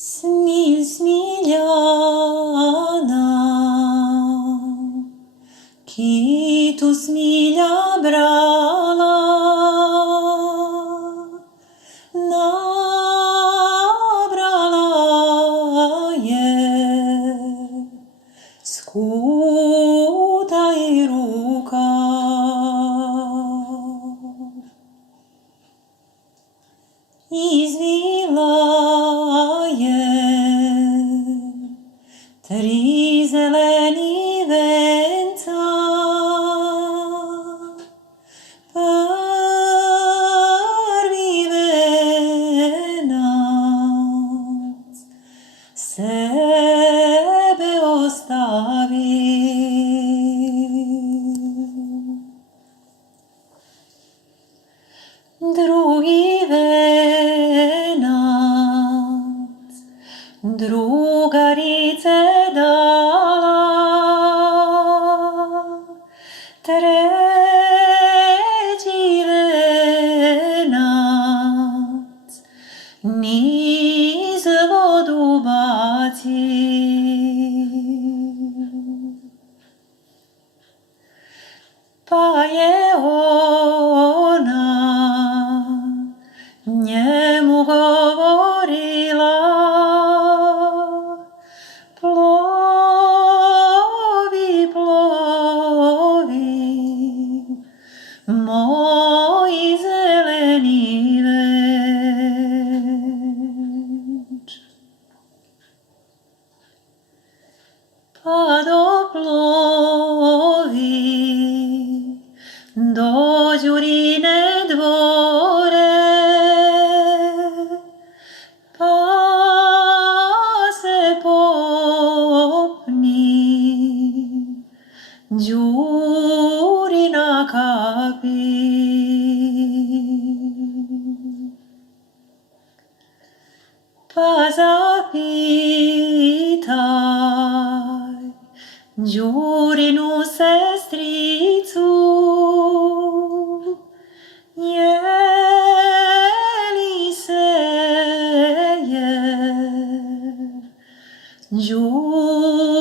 Смиљ Смиљана, киту смилja брала, набрала je skuta i ruka. Izvila je tri zeleni venca, prvi venac sebe ostavi, drugi venac drugarice dala, treći venac niz vodu baci. Pa je ona njemu govorila, plovi, plovi, moji zeleni več. Pa doplovi do Đurine dvore, pa se popni Đurina kapi. Pa zapitaj Đurinu sestricu, je li se je Đurina